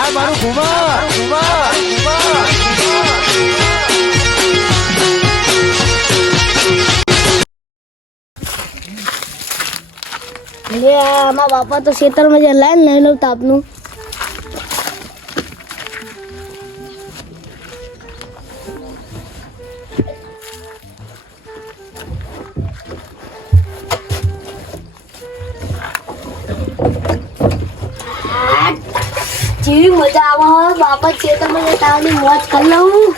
આ મારું ઘુમા ઘુમા ઘુમા લે આમાં બાપા તો ખેતરમાં જ લાઈન લઈ લઉં તાપનું. મજા આવે હો, બાપા ખેતરમાં જે તાવની મોજ કરી લઉં.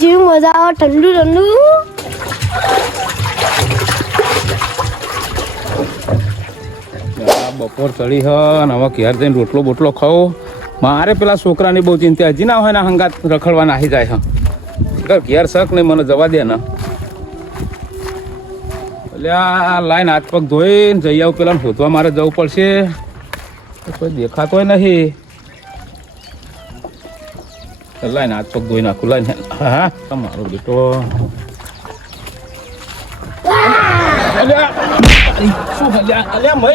જેવી મજા આવે ઠંડુ ઠંડુ. બપોર ચડી હ હવે ઘેર જઈને રોટલો બોટલો ખાઓ મારે પેલા છોકરાની બહુ ચિંતા હજી ના હોય ને હંગાત રખડવા નાહી જાય એટલે ઘેર શક નહીં મને જવા દે ને. એટલે આ લાઈન હાથ પગ ધોઈને જઈ આવું પેલા શોધવા મારે જવું પડશે. કોઈ દેખાતોય નહીં લાઈન હાથ પગ ધોઈ નાખું. લાઈન હા તમારો બેટો. અલ્યા, શું અલ્યા, અલ્યા, મય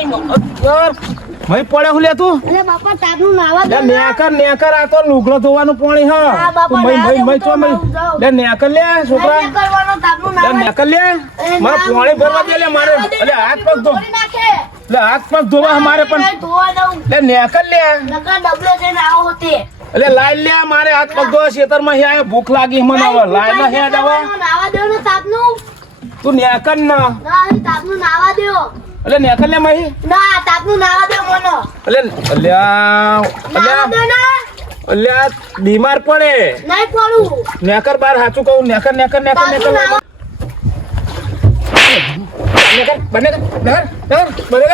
મય પડ્યા હું લે તું? અરે બાપા તાપનું નાવા દે ને. નેકર નેકર આ તો લુગડો ધોવાનું પાણી હ. હા, બાપા, ભાઈ મય દે, ચો મય. લે નેકર લે છોકરા. લે નેકર લે. મારે પાણી ભરવા દે લે મારે. અલે હાથ પગ ધો. લે હાથ પગ ધોવા મારે પણ. નહીં ધોવા દઉં. લે નેકર લે. નકર ડબલે જઈને આવો હોતે. એટલે લાઈ લે મારે હાથ પગ ધોવા ખેતરમાં હે આયો ભૂખ લાગી મને હવે. લાઈ ના હે દવા તાપનું. તું નેકર ના. ના, તાપનું નાવા દો. અલે નેકર લે મય ના, તાપનું નાવા દો મને. અલે અલ્યા અલ્યા અલ્યા બીમાર પડે. નહીં પડું. નેકર બાર હાચું કહું નેકર નેકર નેકર નેકર. નેકર બને નેકર નેકર બને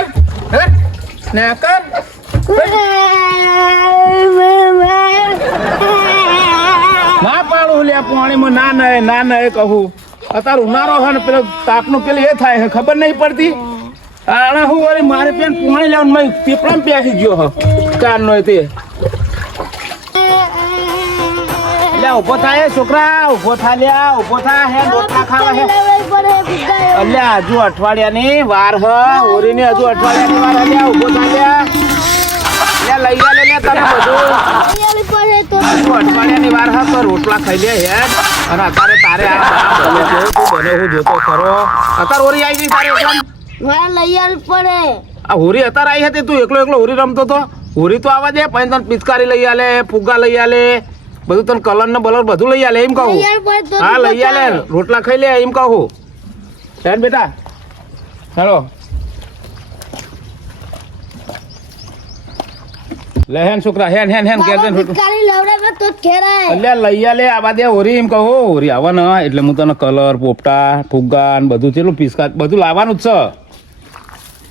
નેકર નેકર. ના પાડું લે પાણીમાં ના નહે ના નહે કહું. અત્યારે ઉનાળો હે ને પેલો તાપનું પેલું એ થાય ખબર નહીં પડતી? આણે હું વળી મારે પેન પાણી લેવાનું મેં પીપળામાં બેસી ગયો હ. કારનો તે. લ્યા ઊભો થાય છોકરા ઊભો થા લ્યા ઊભો થા હે રોટલા ખાવા, હે. અલ્યા હજુ અઠવાડિયાની વાર હ. હોરીની હજુ અઠવાડિયાની વાર અલ્યા ઊભો થા લ્યા લ્યા લઈ ગયા લે લે, તને બધું. હજુ અઠવાડિયાની વાર હ, તો રોટલા ખાઈ લે, હે. અને અત્યારે તારે આ બને, હું જોતો ખરો અત્યારે હોરી આવી ગઈ તારે મારે લઈ આવવી પડે. આ હોરી અત્યારે આવી હતી? તું એકલો એકલો હોરી રમતો તો? હોરી તો આવા દે પછી તને પિચકારી લઈ આલે ફુગ્ગા લઈ આલે બધું તને કલર ને બલર બધું લઈ આલે એમ કહું. હા લઈ આલે રોટલા ખાઈ લે એમ કહું. ચાલ બેટા. હેલો લે હેન છોકરા હેન હેન હેન ઘેર જઈને પિચકારી લેવડાવે તો જ અલ્યા લઈ આલે આવા દે હોરી એમ કહો. હોરી આવા ન એટલે હું તને કલર પોપટા ફુગ્ગા ને બધું છે પિસ્કા બધું લાવવાનું જ છે.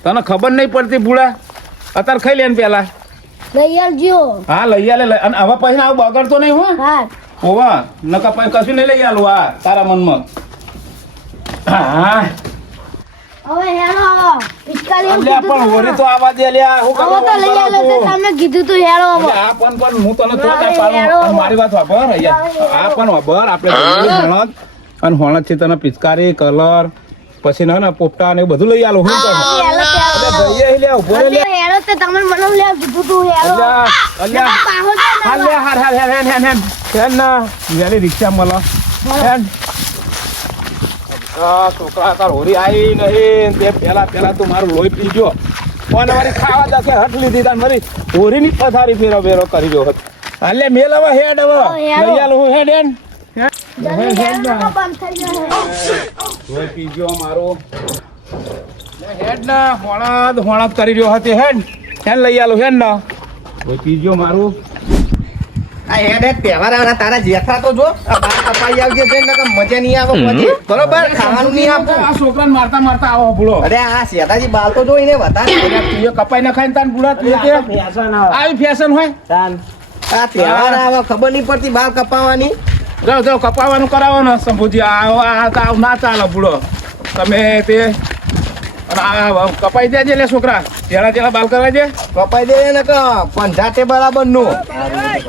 તને ખબર નહીં પડતી ભૂળા? અત્યારે ખાઈ લે ને પેલા. લઈ આવજો. હા લઈ આલે અને હવે પછી આવું બગડતો નહીં હો. હા. હોવા નકા પછી કશું નહીં લઈ આલું આ તારા મનમાં. હા. હવે પિચકારી પણ તું તો આવા દે લ્યા હું હવે તો લઈ આલો તો તમને કીધું તું હેરો હવે. આ પણ પણ હું તને તો ના, પાડું. મારી વાત વાપર આ પણ વાપર આપણે ભણત અને હોણત તને પિચકારી કલર પછી ના ના પોપટા ને બધું લઈ આલો હું હેરો જઈએ લે ઊભો લે. હેરો તે તમે મને લે કીધું તું હેરો અલ્યા ને હાલ લે હાર હાર હેન હેન હેન હેન ના. વેલી રિક્ષા મળો હેન આ છોકરા તાર હોરી આવી નહીં. તે પેલા પેલા તું મારું લોહી પી ગયો. કોને મારી ખાવા જશે હટ લીધી તાર મારી હોરીની પથારી ફેરો ફેરો કરી ગયો હતો. હાલે મેલ હવે હેડ હવે. લઈ આલો હું હેડ હેડ. જલ્દી હેરો તો બંધ થઈ જશે. લોહી પી ગયો મારો લે હેડ ના હોણાદ હોણાદ કરી રહ્યો હતી હેડ. હેડ લઈ આલો હેડ ના લોહી પી મારું. આ હેડ હેડ તહેવાર આવવાના તારા જેઠા તો જો કપાઈ આવજે છે મજા નહીં આવે પછી. બરોબર ખાવાનું નહીં આપવું આ છોકરાને મારતા મારતા આવો ભૂલો. અરે આ શેતાજી બાલ તો જોઈને વધારે તું કપાઈ ના ખાઈને તાન બુડા તું આવી. ફેશન હોય. આ તહેવાર આવે ખબર નહીં પડતી બાલ કપાવાની. જાઓ જાઓ કપાવાનું કરાવો ને શંભુજી આ ના ચાલે બુડો તમે તે કપાઈ દેજે લે છોકરા. જેડા તેડા બાલ કરવા છે. કપાઈ દે ને પંજાતે બરાબરનું.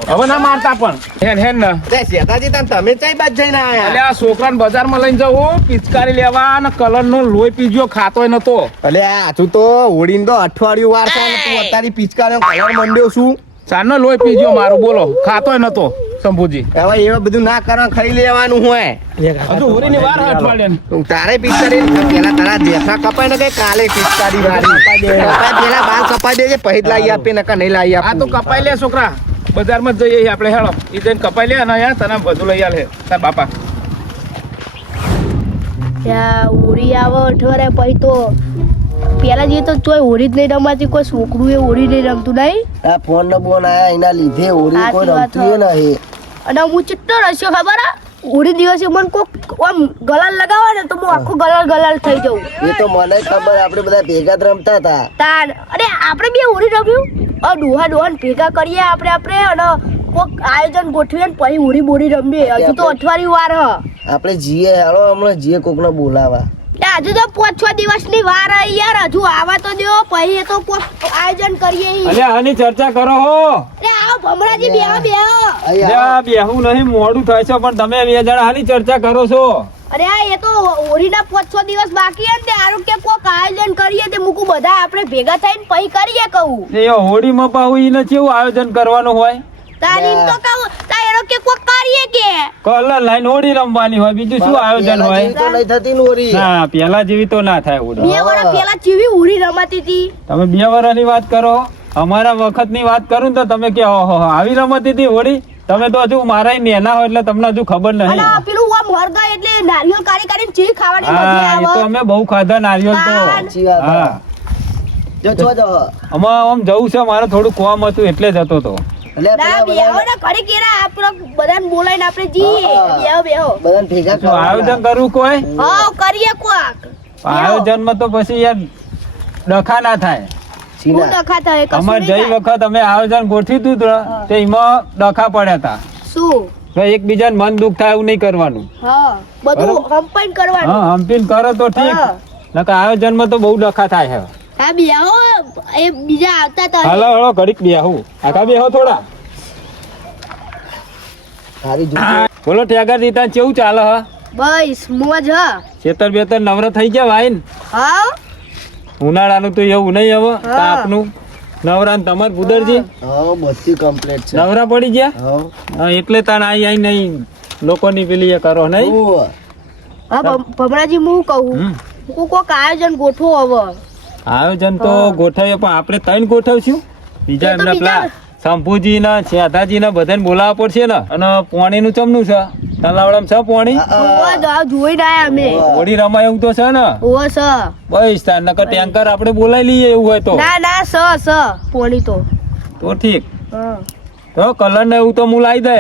હવે ના મારતા પણ. હેન હેન ને. શેતાજી તને તમે ચઈ બાજ જઈને એટલે આયા આ છોકરાને બજારમાં લઈને જવું પિચકારી લેવા અને કલર નો લોહી પીજો ખાતોય નતો. અલે આજુ તો હોડીને તો અઠવાડિયું વાર છે ને તું અત્યારે પિચકારી કલર મંડ્યો છું. ચારનો લોહી પીજો મારું બોલો ખાતોય નતો. શંભુજી. હવે એવું બધું ના કરવા ખાઈ લેવાનું હોય. હજુ હોરીની વાર હે તારે પિચકારી પેલા તારા જેઠા કપાય ને કઈ કાલે પિચકારી વાળી પેલા બાલ કપાઈ દેજે પછી જ લાવી આપે નકા નહીં લાવી આ તો કપાઈ લે છોકરા. બજારમાં જ જઈએ આપણે હેડો એ જઈને કપાઈ લે અને અહીંયા તને બધું લઈ આલે. તાર બાપા. ત્યાં ઉરી આવે અઠવાડિયા પછી તો પેલા જે તો તોય હોળી જ નહીં રમાતી કોઈ છોકરું એ હોળી નહીં રમતું નહીં? આ ફોન નો બોન આયા એના લીધે હોળી કોઈ રમતું નહીં. અને હું ચિત્તો રસ્યો ખબર આ હોળી દિવસે મને કોક આમ ગલાલ લગાવે ને તો હું આખો ગલાલ ગલાલ થઈ જાઉં. એ તો મને ખબર આપણે બધા ભેગા જ રમતા હતા. તાર અરે આપણે બે હોળી રમ્યું? અ ડોહા ડોહા ભેગા કરીએ આપણે આપણે અને કોક આયોજન ગોઠવીએ ને પછી હોળી બોળી રમીએ. હજુ તો અઠવાડિયું વાર હ. આપણે જીએ હાલો હમણાં જીએ કોકને બોલાવા. હજુ તો પાંચ છ દિવસની વાર હે યાર. હજુ આવા તો દો પછી એ તો કોક આયોજન કરીએ ઈ. આની ચર્ચા કરો હો. અરે આવો ભમરાજી બેહો બેહો. અલ્યા. બેહું નહીં મોડું થાય છે પણ તમે બે જણા હાની ચર્ચા કરો છો. અરે આ એ તો હોળીના પાંચ છ દિવસ બાકી હે ને કે કોક આયોજન કરીએ તે મૂકું બધા આપણે ભેગા થઈને પછી કરીએ કહું. એ હોળીમાં પાહું ઈને કેવું આયોજન કરવાનું હોય. તારી તો કહું તારો કે કોક કરીએ કે? કલર લાઈન ઓડી રમવાની હોય બીજું શું આયોજન હોય? તો નહીં થતી ઓડી ના પેલા જેવી તો ના થાય ઓડી. બે વર્ષ પહેલા જેવી ઓડી રમાતી હતી. તમે બે વર્ષની વાત કરો અમારા વખતની વાત કરું તો તમે કે ઓહો આવી રમતી હતી ઓડી? તમે તો હજુ મારા નેના હોય એટલે તમને હજુ ખબર નહીં. પેલું આમ હરગા એટલે નારિયેળ કાઢી કાઢીને ચી ખાવાની મજા આવે તો અમે બહુ ખાધા નારિયેળ તો. સાચી વાત હા. જો જો. આમાં આમ જવું છે મારે થોડું કોમ હતું એટલે જતો તો. આયોજન કરવું કોઈ? કરીએ કોક. આયોજનમાં તો પછી યાર ડખા ના થાય. અમાર જઈ વખત અમે આયોજન ગોઠવી દીધું તો તે એમાં ડખા પડ્યા હતા શું? તો એકબીજાને મન દુઃખ થાય એવું નહીં કરવાનું. હા બધું કમ્પાઈન કરવાનું. હા કરો તો ઠીક. હા. નકર આયોજનમાં તો બહુ ડખા થાય છે હા બેહો? એ બીજા આવતા તો હાલો હાલો ઘડીક બેહું. આખા બેહો થોડા? સારી જો બોલો ટેગર દીતા કેવું ચાલે હ? બસ મોજ હ. છેતર બેતર નવરા થઈ ગયા ભાઈ હા ઉનાળાનું તો એવું નહીં હવે. તાપનું. નવરા ને તમાર બુદરજી હા. બધી કમ્પ્લીટ છે. નવરા પડી ગયા? હા. એટલે તાણ આઈ આઈ નહીં. લોકોની પેલી એ કરો નહીં? હા ભમરાજી હું કહું. હું કોક આયોજન ગોઠવો હવે. આયોજન તો. ગોઠવીએ પણ આપણે ત્રણ ગોઠવશું. બીજા એમના પેલા શંભુજી ને છેધાજી ને બધાને બોલાવવા પડશે ને. અને પોણી નું ચમનું છે. તલાવડામાં છે પોણી? અમે. હોળી રમાય એવું તો છે ને? ઓ સ. બસ તાર નકર ટેન્કર આપણે બોલાવી લઈએ એવું હોય તો. ના ના સ સ. પોણી તો. તો ઠીક. તો કલર ને એવું તો હું લાવી દે.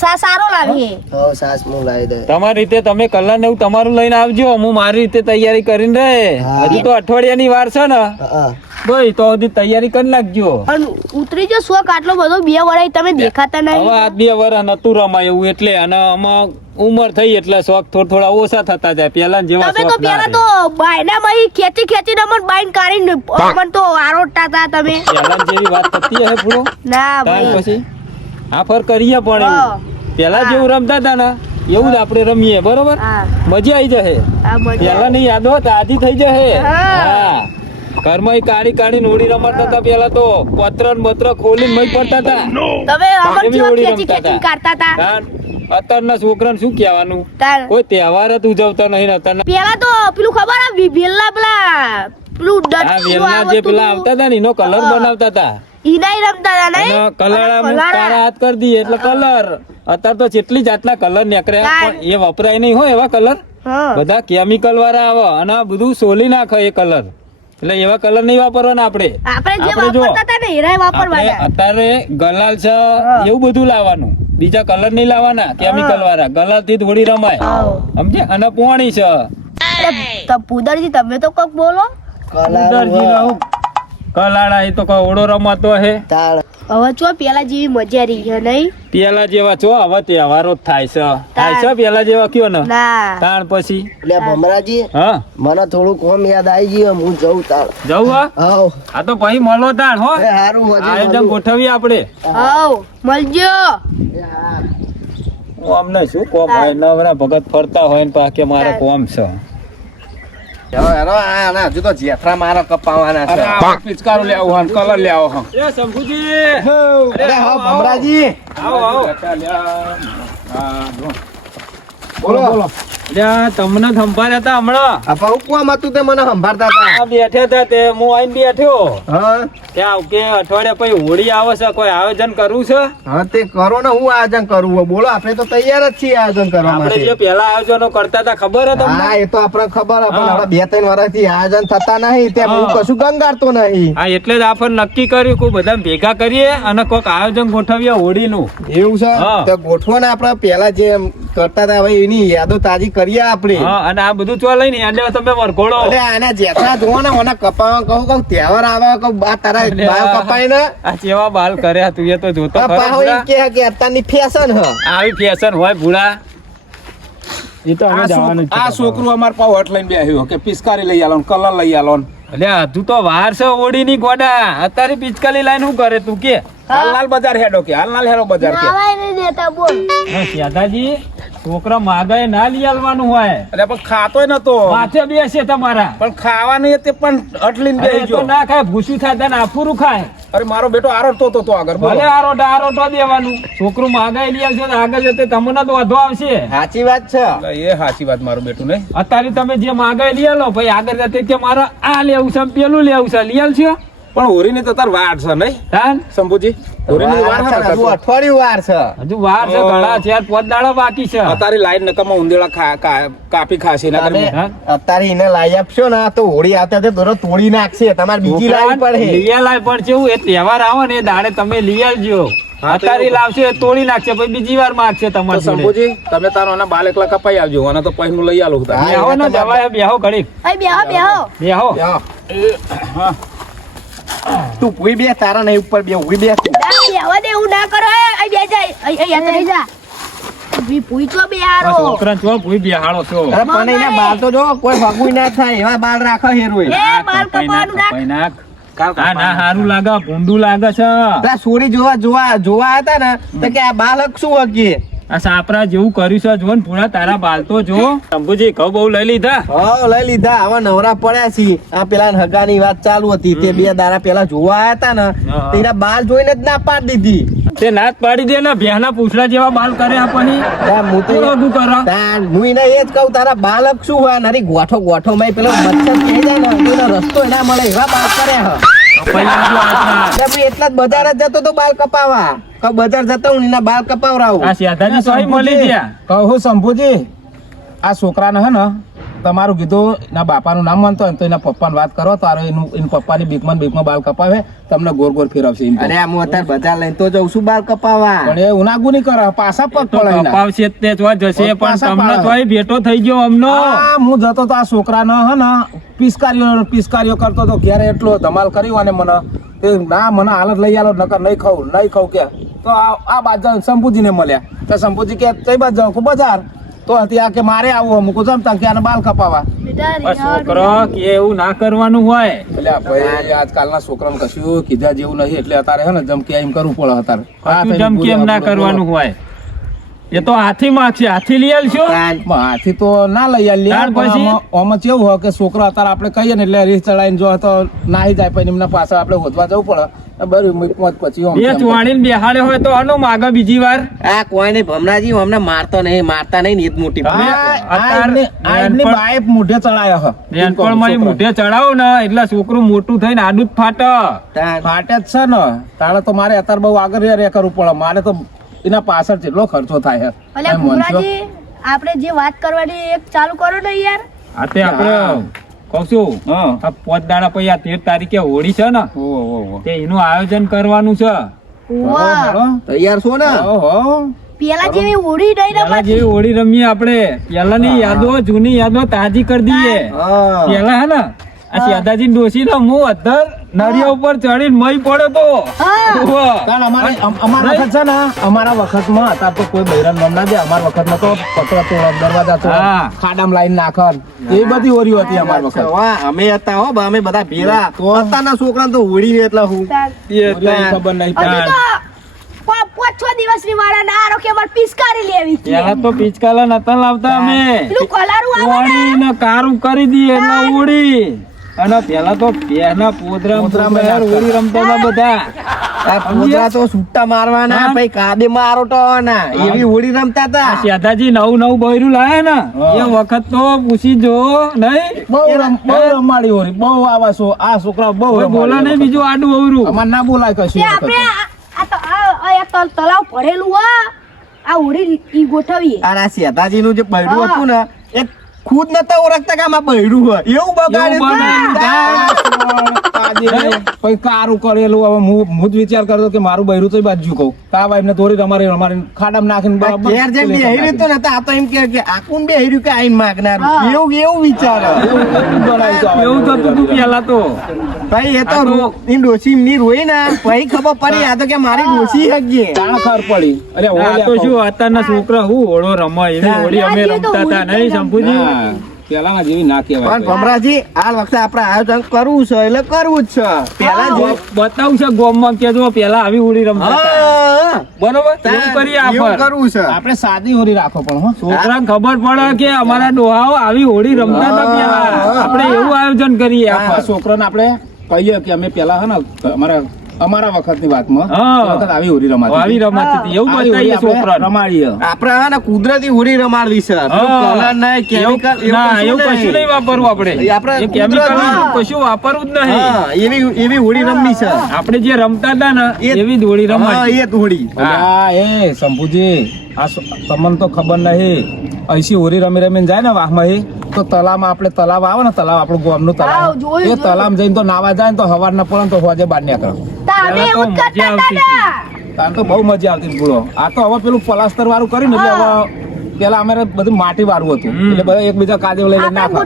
સા સારો લાગે. હા? સાસ હું લાવી દે. તમારી રીતે તમે કલર ને એવું તમારું લઈને આવજો. હું મારી રીતે તૈયારી કરીને રહે. હજુ તો અઠવાડિયાની વાર છે ને. હા તો હજી તૈયારી કરી નાખજો. પણ ઉતરી જો શોખ આટલો બધો બે વડાઈ તમે દેખાતા હવે નહીં આ બે વર નતું રમાય એવું એટલે અને આમાં ઉંમર થઈ એટલે શોખ થોડા થોડા ઓછા થતા જાય. પેલા જેવા તમે તો પેલા. તો બાયના માં ખેતી ને મન બાઈન કાઢીને મન તો આરોટતા હતા તમે. પેલા જેવી વાત થતી હે પૂરો? ના ભાઈ. પછી? આ ફર કરીએ પણ. પેલા જેવું રમતા હતા ને એવું જ આપણે રમીએ બરોબર? મજા આવી જશે. પેલા નહીં યાદ હોત આજી થઈ જશે. હા. ઘરમાં કાઢી કાઢી હોળી રમતા હતા પેલા તો પત્ર ને બત્ર ખોલીને મય પડતા હતા હોળી રમતા હતા. અત્યારના છોકરાને શું કહેવાનું? કોઈ તહેવાર જ ઉજવતા નહીં ને અત્યારના. પેલા તો પેલું ખબર આ વી- પેલા પેલું જે પેલા આવતા હતા ને એનો કલર બનાવતા હતા ઈ રમતા હતા નહીં? કલર તારા હાથ કરી દઈએ એટલે કલર. અત્યારે તો જેટલી જાતના કલર નીકળ્યા પણ એ વપરાય નહીં હોય એવા કલર. બધા કેમિકલ વાળા આવે અને આ બધું સોલી નાખે એ કલર. એટલે એવા કલર નહીં વાપરવાના આપણે. આપણે જે અત્યારે ગલાલ છે એવું બધું લાવવાનું. બીજા કલર નહીં લાવવાના કેમિકલ વાળા. ગલાલથી થોડી રમાય. સમજે? અને પોણી છે. પુદરજી તમે તો કોક બોલો. કલર ઉદરજી ને હું કલાડા એ તો કોઈ ઓળો રમાતો હે. તાળ. હવે ચો પેલા જેવી મજા રહી છે નહીં? પેલા જેવા ચો હવે તહેવારો જ થાય છે. થાય છે પેલા જેવા કયો ને? તાણ પછી? એટલે ભમરાજી હા. મને થોડું કોમ યાદ આવી ગયું હું જઉં તાળ. જવું હા? આ તો પછી મળો તાણ હો. સારું મજા આયોજન. ગોઠવીએ આપણે. હાઉ મળજો. હું. અમને શું કોમ હોય નવરા ભગત ફરતા હોય ને પાકે મારે કોમ છે. હેરો હેરો આના હજુ તો જેઠરા મારા કપાવાના છે. પિચકારો લેવો હન કલર લેવો હન એ શંભુજી! અરે હા ભમરાજી. આવો આવો. બોલો. બોલો. તમને સંભાળ્યા હતા હમણાં. આપા કોમ હતું તે મને સંભાળતા હતા. આ હતા તે હું આઈને બેઠ્યો. હા. ત્યાં કે અઠવાડિયા પછી હોળી આવે છે કોઈ આયોજન કરવું છે? હા તે કરો ને હું આયોજન કરું બોલો આપણે તો તૈયાર જ છીએ આયોજન કરવા આપણે જે માટે પેલા આયોજનો કરતા હતા ખબર હતી હા એ તો આપણે ખબર પણ હવે બે ત્રણ વર્ષથી આયોજન થતા નહીં તે હું કશું ગંગારતો નહીં. હા એટલે જ આપણે નક્કી કર્યું કે બધા ભેગા કરીએ અને કોઈક આયોજન ગોઠવીએ હોળીનું. એવું છે. તો ગોઠવો ને આપણે પેલા જે કરતા હતા હવે એની યાદો તાજી કરીએ આપણે. હા અને આ બધું ચો લઈને યાદ તમે વરઘોડો. અરે આના જેઠા જોવો ને ઓના કપાવા કહું કહું તહેવાર આવે કહું બા તારા બાલ કપાય ને. આ ચેવા બાલ કર્યા તું એ તો જોતો ખરો કપા હોય કે કે અત્યારની ફેશન હ. આવી ફેશન હોય ભૂડા એ તો આ છોક- આ છોકરું અમાર પાવ હટ લઈને બેહ્યો. કે પિસ્કારી લઈ આલો કલર લઈ આલો અલ્યા તું તો વાર છે હોળીની ગોડા. અત્યારે પિચકાલી લાઈન શું કરે તું કે? હાલનાલ બજાર હેડો કે હાલનાલ હેડો બજાર કે. નાવાય દેતા બોલ. હે, શ્યાદાજી છોકરા માગાએ ના લઈ આલવાનું હોય. અરે પણ ખાતોય નતો. માથે બેસે તમારા. પણ ખાવાનું તે પણ અટલી લઈને અરે બેહી ગયો. ના ખાય ભૂસું થાય તને આફુરું ખાય. અરે મારો બેટો આરોટતો તો તો આગળ ભલે આરોટ આરોટો દેવાનું. છોકરું માગાઈ લઈ આવશે તો આગળ જતે તમને તો વધો આવશે. સાચી વાત છે. એ સાચી વાત મારું બેટું નહીં અત્યારે તમે જે માગાઈ લઈ આલો ભાઈ આગળ જતે કે મારો આ લેવું છે પેલું લેવું છે લઈ આવશો પણ હોરીની તો તાર વાર છે નહીં? તાન? શંભુજી હોરીની વાર છે છે હજુ અઠવાડિયું વાર છે. હજુ વાર છે. ઘણા ચાર પાંચ દાડા બાકી છે. અત્યારે લાઈન નકામાં ઉંદેડા કાપી ખાશે ના હા. અત્યારે એને લાવી આપશો ને તો હોળી આતે તે દોરો તોડી નાખશે તમારે બીજી લાવી પડે. લીયા આલાય પણ કેવું એ તહેવાર આવે ને એ દાડે તમે લઈ આવજો હા, અત્યારે લાવશે એ તોડી નાખશે પછી બીજી વાર માગશે તમારે શંભુજી તમે તારો એના બાલ એકલા કપાઈ આવજો અને તો પહેલું લઈ આલું બેહો ને જવાય બેહો ઘડી બેહો બેહો. બેહો. યો. તું ભૂઈ બે તારા નહીં ઉપર બે ભૂઈ બે. તું. ના દે એવું ના કરો એ બે જાય અહીં અહીં જા. સોરી જોવા જોવા જોવા હતા ને તો કે આ બાલક શું હકી આ સાપરા જેવું કર્યું છે. જોન પૂરા તારા બાલતો જો શંભુજી ઘઉં બહુ લઈ લીધા? હા લઈ લીધા. આવા નવરા પડ્યા છે આ પેલા હગાની વાત ચાલુ હતી. તે બે દારા પેલા જોવા આયા હતા ને તેના બાલ જોઈને જ ના પાડી દીધી. તે નાત પાડી દે ને ભેના પૂછડા જેવા બાલ કરે આપણી હું તો શું કરો? હું એને એ જ કહું તારા બાલક શું હોય? નારી ગોઠો ગોઠો માં પેલો મચ્છર થઈ જાય ને રસ્તો ના મળે એવા બાલ કરે હ. એટલે જ બજાર જ જતો તો બાલ કપાવા. કહું બજાર જતો હું એના બાલ કપાવરાવું. આ મળી ગયા. કહું શંભુજી આ છોકરાને હે ને તમારું કીધું એના બાપાનું નામ માનતો હોય ને તો એના પપ્પાને વાત કરો તારો એનું એના પપ્પાની બીકમાં બીકમાં બાલ કપાવે તમને ગોર ગોર ફેરવશે. અરે હું અત્યારે બજાર લઈને તો જઉં છું બાલ કપાવા પણ એ ઉનાગુ નહીં કરે પાછા પગ તો પડે કપાવશે તે જો જશે પણ પાછા તમને તો તોય ભેટો થઈ ગયો અમનો. આ હું જતો તો આ છોકરાને હે ને પિસ્કારીઓ પિસ્કારીઓ કરતો તો ઘેરે એટલો ધમાલ કર્યો અને મને. તે ના મને હાલત લઈ આલો નકર નહીં ખાવું નહીં ખાવું કે. તો આ આ બાદ શંભુજીને મળ્યા. તો શંભુજી કે કઈ બાજુ જાઉં? હું બજાર તો હતી આ કે મારે આવું મૂકું જમ કે આને બાલ કપાવા. છોકરો કે એવું ના કરવાનું હોય. એટલે ભાઈ આજકાલના છોકરાને કશું કીધા જેવું નહીં. એટલે અત્યારે હે ને જમ કે એમ કરવું પડે અત્યારે. જમ કેમ ના કરવાનું હોય. એ તો હાથી માગશે હાથી લઈ આલશો? હાથી તો ના લઈ ત્યાર પછી? આમાં- આમાં કેવું હોય કે છોકરો અત્યારે આપણે કહીએ ને એટલે રીસ ચડાઈને જો તો નાહી જાય પછી એમના પાસે આપણે હોદવા જવું પડે. બરું પછી આમ ચવાણીને બેહાડે હોય તો આનો માગે બીજી વાર. આ કોઈ નહીં ભમરાજી અમને મારતો નહીં મારતા નહીં ને મોટી મોઢે ચડાયો હ ઈ મોઢે ચડાવો ને એટલે છોકરું મોટું થઈને આડું જ ફાટે. ફાટે જ છે ને તારે તો મારે અત્યારે બહુ આગળ રે કરવું પડે. મારે તો એના પાછળ જેટલો ખર્ચો થાય છે આપણે જે વાત કરવાની એક ચાલુ કરો ને યાર. આ તે આપણે કહું છું હા. પોત દાડા પછી આ તેર તારીખે હોળી છે ને. તે એનું આયોજન કરવાનું છે. તૈયાર છો ને? પેલા જેવી હોળી નહીં પેલા જેવી હોળી રમીએ આપણે. પેલાની યાદો જૂની યાદો તાજી કરી દઈએ. પેલા હે ને આ શેતાજી ડોસી નો હું અધર નળિયા ઉપર ચડીને મય પડ્યો તો. અમારે અમારા વખત છે ને અમારા વખતમાં હતા તો કોઈ બૈરન નામ ના દે. અમારા વખતમાં તો પતરા તોડ દરવાજા તો ખાડામ લાઈન નાખન. એ બધી ઓરી હતી અમારા વખત. વાહ, અમે હતા હો બા, અમે બધા ભેરા અત્યારના છોકરા તો હોળી ને એટલે હું. ખબર નહીં પાંચ છ છ દિવસની વાળા ના આરોગ્ય પર પિચકારી લેવી. પેલા તો પિચકાલા નતા લાવતા અમે. પેલું કલારું આવે ને? કારું કરી દઈએ એટલે ઉડી. અને પેલા તો પેના પોદરા પોદરા. ઉડી રમતા હતા બધા. આ પોદરા તો સુટ્ટા મારવાના. પછી કાબે મારો તો એવી હોળી રમતા હતા. શેતાજી નવું નવું બૈરું લાયા ને. એ વખત તો પૂછી જો નહીં. બહુ રમ- બહુ રમાડી હોરી બહુ આવા છો. આ છોકરા બહુ બોલા નહીં બીજું આડું અવરું. અમાર ના બોલાય કશું આપણે આ- આ તો આ- આ તલાવ ભરેલું આ હોળી ઈ ગોઠવીએ. આ શેતાજી નું જે બૈરું હતું ને ખુદ નતા ઓળખતા કે આમાં બૈરું હોય. એવું બગાડ્યું પછી કારું કરેલું હવે હું હું જ વિચાર કરતો કે મારું બૈરું તો બાજુ કહું. કા ભાઈ ને તોરી તમારે અમારે ખાડામાં નાખીને બરાબર ઘેર જેમ બેહી હેરી તો ને આ તો એમ કે કે આ કોણ બેહી રહ્યું કે આઈન માગનાર. એવું એવું વિચાર એવું તો તું પેલા તો ભાઈ એ તો ની ડોસી એમની રોઈ ના ભાઈ ખબર પડી આ તો કે મારી ડોસી હગી તાણ ખબર પડી. અરે આ તો શું અત્યારના છોકરા હું ઓળો રમાય હોળી અમે રમતા હતા નહીં શંભુજી? ના, પેલાના જેવી ના કહેવાય પણ ભમરાજી આ વખતે આપણે આયોજન કરવું છે એટલે કરવું જ છે. પેલા જો બતાવું છે ગોમમાં કે જો પેલા આવી હોળી રમતા બરોબર? એવું કરીએ આપણે કરવું છે. આપણે સાદી હોડી રાખો પણ હો. છોકરાને ખબર પડે કે અમારા ડોહાઓ આવી હોળી રમતા હતા પેલા. આપણે એવું આયોજન કરીએ આ આપણે છોકરાને આપણે કહીએ કે અમે પેલા હે ને અમારા અમારા વખતની વાતમાં વખત આવી હોરી રમાતી આવી રમાતી હતી. એવું આવી હોરી છોકરા રમાડી રમાડીએ. આપણે આ ને કુદરતી હોળી રમાડવી છે. કલર નહીં કેમિકલ ના એવું કશું નહીં. વાપરવું આપણે. આપણે કેમિકલ કશું વાપરવું જ નહીં. એવી એવી હોળી રમવી છે. આપણે જે રમતા હતા ને એવી જ હોળી હા રમાડી એ જ હોળી. હા. એ શંભુજી આ તમને તો ખબર નહીં. અહીંથી હોરી રમી રમીને જાય ને વાહમાં એ તો તલાવમાં આપણે તલાવ આવે ને તલાવ આપણું ગામનું તલાવ. એ. તલાવ જઈને તો નાવા જાય ને તો હવારના પડે ને તો હોજે બાર નીકળે. તા અમે પેલા તો એવું કરતા હતા. તાર તો બહુ મજા આવતી હતી આ તો હવે પેલું પ્લાસ્ટર વાળું કરીને ને એટલે હવે પેલા અમારે બધું માટી વાળું હતું. એટલે બધા એકબીજા કાજે લઈને નાખો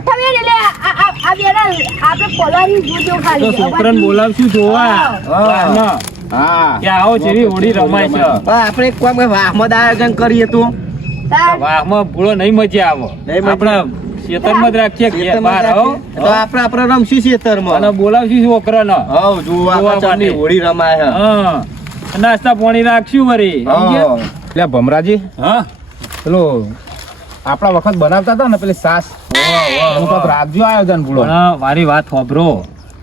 છોકરાને બોલાવશું જોવા. હા. હા. કે આવો જેવી હોળી રમાય છે. આપણે એક કામ વાહમદ આયોજન કરીએ તો. તાર વાહમાં ભૂલો નહીં મજા આવે. નહીં આપણે ખેતરમાં જ રાખીએ બહાર તો આપણે આપણે રમશું ખેતરમાં અને બોલાવશું છોકરાને હવ જોવા જોવા હોળી રમાય હા. નાસ્તા પાણી રાખશું સમજ્યા? એટલે ભમરાજી. હા? પેલું આપણા વખત બનાવતા હતા ને પેલી સાસ. રાખજો આયોજન ભૂલો પણ મારી વાત હોભરો.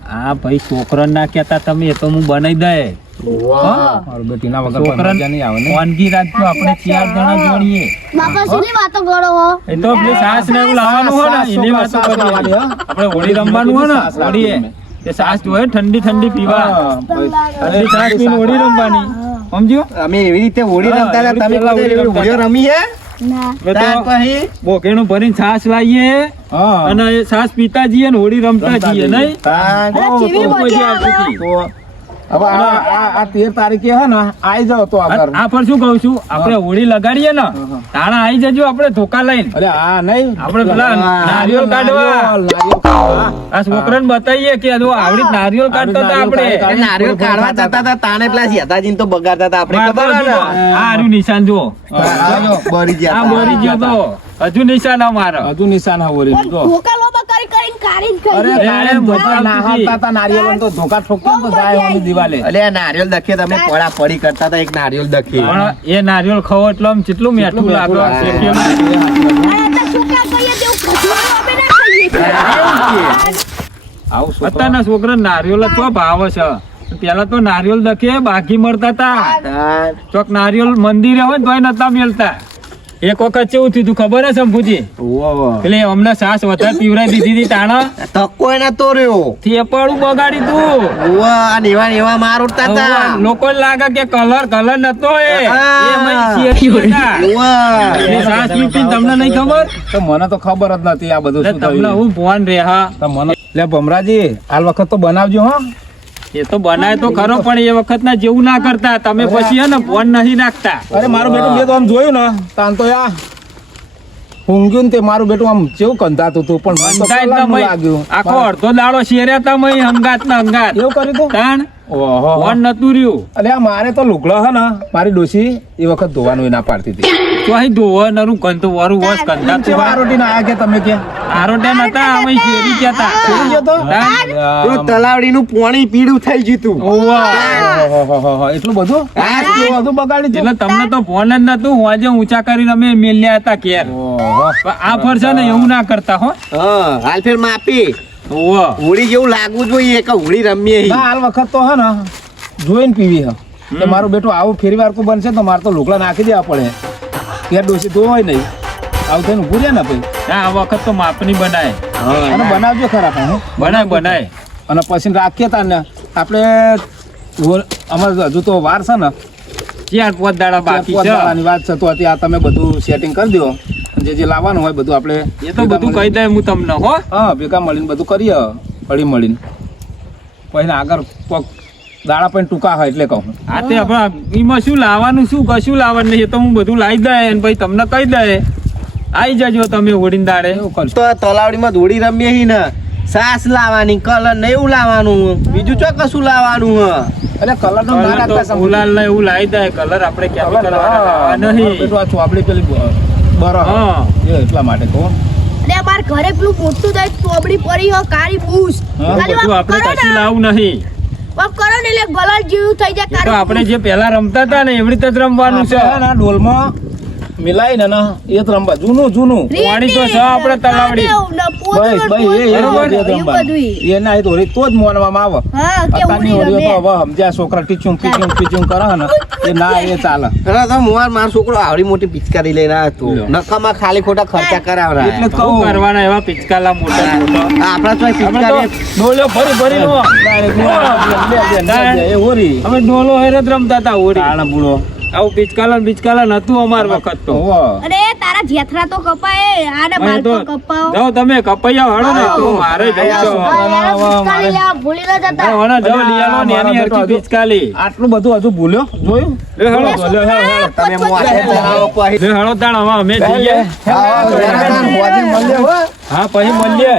આ ભાઈ છોકરાને ના કહેતા તમે એ તો હું બનાવી દે. મારું બેટીના વગર પણ મજા નહીં આવે ને. વાનગી રાખજો આપણે ચાર જણા જોડીએ બાપા શું વાતો કરો હો? એ તો પેલી સાસ ને એવું લાવવાનું હો ને એની વાતો હા? આપણે હોળી રમવાનું હો ને હોળીએ. એ સાસ જોઈએ ઠંડી ઠંડી પીવા. ઠંડી સાસ પીને હોળી રમવાની. સમજ્યો? અમે એવી રીતે હોળી રમતા હતા તમે હોળી રમી હે? ના. હવે ત્યાર તો પછી? બોકેણું ભરીને લાવીએ. અને એ પીતા જઈએ ને હોળી રમતા જઈએ. નહીં? હવે આ આ- આ તેર તારીખે હે ને આઈ જાવ તો આ પર શું કહું છું? આપણે હોળી લગાડીએ ને તાણા આવી જજો આપણે ધોકા લઈને. અરે આ નહીં. આપણે પેલા નારિયેળ કાઢવા. નારિયેળ, નારિયેળ કાઢવા. આ છોકરાને બતાવીએ કે જો આવડી નારિયેળ કાઢતા હતા. આપણે નારિયેળ કાઢવા જતા હતા તાને પેલા તો બગાડતા હતા આપણે આ ખબર આ હાર્યું નિશાન જુઓ. આ જો, બળી ગયા મરી ગયો તો. હજુ નિશાન અમારો. હજુ નિશાન હવરી તો ધોકા લોબા કરી કરીને કાઢીને અરે ખાઈએ. કાળે મજા ધોકા આવતી ના હાલતા હતા નારિયેળ તો ધોકા ઠોકતો તો જાય હોની દિવાલે. અલે આ નારિયેળ દખે તમે પડા પડી કરતા હતા એક નારિયલ દખે. પણ એ નારિયેળ ખાવ એટલે આમ કેટલું મીઠું લાગે તો અત્યારના છોકરા નારિયેળ તો ભાવે છે. પેલા તો નારિયેળ દખે બાકી મળતા હતા. ચોક નારિયેળ મંદિરે હોય ને તોય નતા મેલતા. એક વખત કેવું થયું ખબર હે શંભુજી? એટલે અમને સાસ વધારે પીવરાઈ દીધી હતી તાણા. તક્કો એને તોર્યો થેપાડું બગાડી તું. ઓવા, એવા નેવા નેવા માર ઉડતા હતા લોકો લાગે કે કલર કલર નતો એ. સાસ પી તમને નહીં ખબર? તો મને તો ખબર જ નથી આ બધું તમને હું ફોન રે હા. તો મને એટલે ભમરાજી આ વખત તો બનાવજો હો. એ તો બનાય તો ખરો પણ એ વખત ના જેવું ના કરતા. તમે પછી હે ને ફોન નહીં નાખતા. અરે મારું બેટું મેં તો આમ જોયું ને તાન તો આ ઊંઘ્યું ને તે મારું બેટું આમ કેવું કંધાતું હતું પણ. લાગ્યું. આખો અડધો દાડો શેર્યા તા મય હંગાત ના હંગાત. એવું કર્યું તું? તાણ ઓહો. વન નતું રહ્યું. આ મારે તો લુગડો હે ને મારી ડોસી એ વખત ધોવાનું એ ના પાડતી હતી. તો અહીં ધોવાનું નરું કંતો વારું વસ કંધાતું રોટી ના આગે કે તમે ક્યાં? આરોટે હતા અમે શેરી ગયા હતા. શેરી ગયો તો? તાણ? તલાવડીનું પાણી પીળું થઈ ગયું ઓવા. એટલું બધું? એટલું બધું બગાડી એટલે? તમને તો ફોન જ નતું હું આજે ઊંચા કરીને અમે મેલ્યા હતા કેર આ ફર આ ફરશે ને એવું ના કરતા હો. હાલ ફેર માપી. હોળી જેવું લાગવું જોઈએ કે હોળી રમીએ હાલ વખત તો હે ને જોઈને પીવી હે. મારો મારું બેટું આવું ફેરી વાર કો બનશે તો મારે તો લોકડા નાખી દેવા પડે. ઘેર ડોસી હોય નહીં. આવું થઈને ઊભું રહે ને ભાઈ. ના આ વખત તો માપની બનાય. અને બનાવજો ખરા પણ બનાય બનાય. અને પછી રાખીએ તા ને. આપણે અમારે હજુ તો વાર છે ને. ચાર પાંચ દાડા બાકી છે. દાડાની વાત છે તો આ તમે બધું સેટિંગ કરી દો. જે જે લાવવાનું હોય બધું આપણે એ તો બધું કહી દે હું તમને હો. હા ભેગા મળીને બધું કરીએ હળી મળીને. પછી આગળ કોક દાડા પણ ટૂંકા હોય એટલે કહું. હા તે આપણે એમાં શું લાવવાનું શું કશું લાવવાનું નહીં એ તો હું બધું લાવી દે અને ભાઈ તમને કહી દે. આવી જજો તમે ઓડીને દાડે. તો તલાવડીમાં ધોડી રમીએ હી ને. સાસ લાવવાની કલર ને એવું લાવવાનું બીજું ચો કશું લાવવાનું હ. એટલે કલર નો ના રાખતા તો ગુલાલ ને એવું લાવી દે કલર આપણે કેમ કરવાના નહીં. પેલું આ ચોપડી પેલી બરો હા. એટલા માટે કહું. ઘરે પેલું મોટું દહીં ચોબડી પડી બૂસ હા, ખાલી બધું આપણે કશું ને નહીં. કરો ને એટલે ગલાલ જેવું થઈ જાય આપણે જે પેલા રમતા હતા ને એવી રીતે જ રમવાનું છે. ડોલમાં મિલાઈને ને એ જ રમવા જૂનું જૂનું વાણી તો છે આપણે તલાવડી. બસ ભાઈ એ એ પોતું જ ને રમવાનું. એ ના તો હોળી તો જ માનવામાં આવે અત્યારની હોળીઓ તો હવે સમજ્યા છોકરા ટીચું પીચું પીચું કરે ને એ ના એ ચાલે અરે તો મોર માર છોકરો આવડી મોટી પિચકારી લઈને આવ્યો હતો. નકામાં ખાલી ખોટા ખર્ચા કરાવરા એટલે કહું કરવાના એવા પિચકાલા મોટા આપણા તો પિચકારી ડોલો ફરી ભરી નો લે, લે, એ હોળી અમે ડોલો હેર જ રમતા હતા હોળી આણા બુડો આવું પિચકાલા ને હતું નતું અમાર વખત તો. અરે તારા જેઠરા તો કપાય. આને અમે તો કપાવ. જાઓ તમે કપૈયા હળો ને તો મારે જવું ભૂલી ન જતા. હણો જાવ જાઓ ને એની મારા હરખી પિચકાલી આટલું બધું હજુ ભૂલ્યો? જોયું? લે હળો. લે, હળો. તમે પછી લે હળો તાણ હવે અમે જઈએ. હા પછી મળીએ હા પછી મળીએ.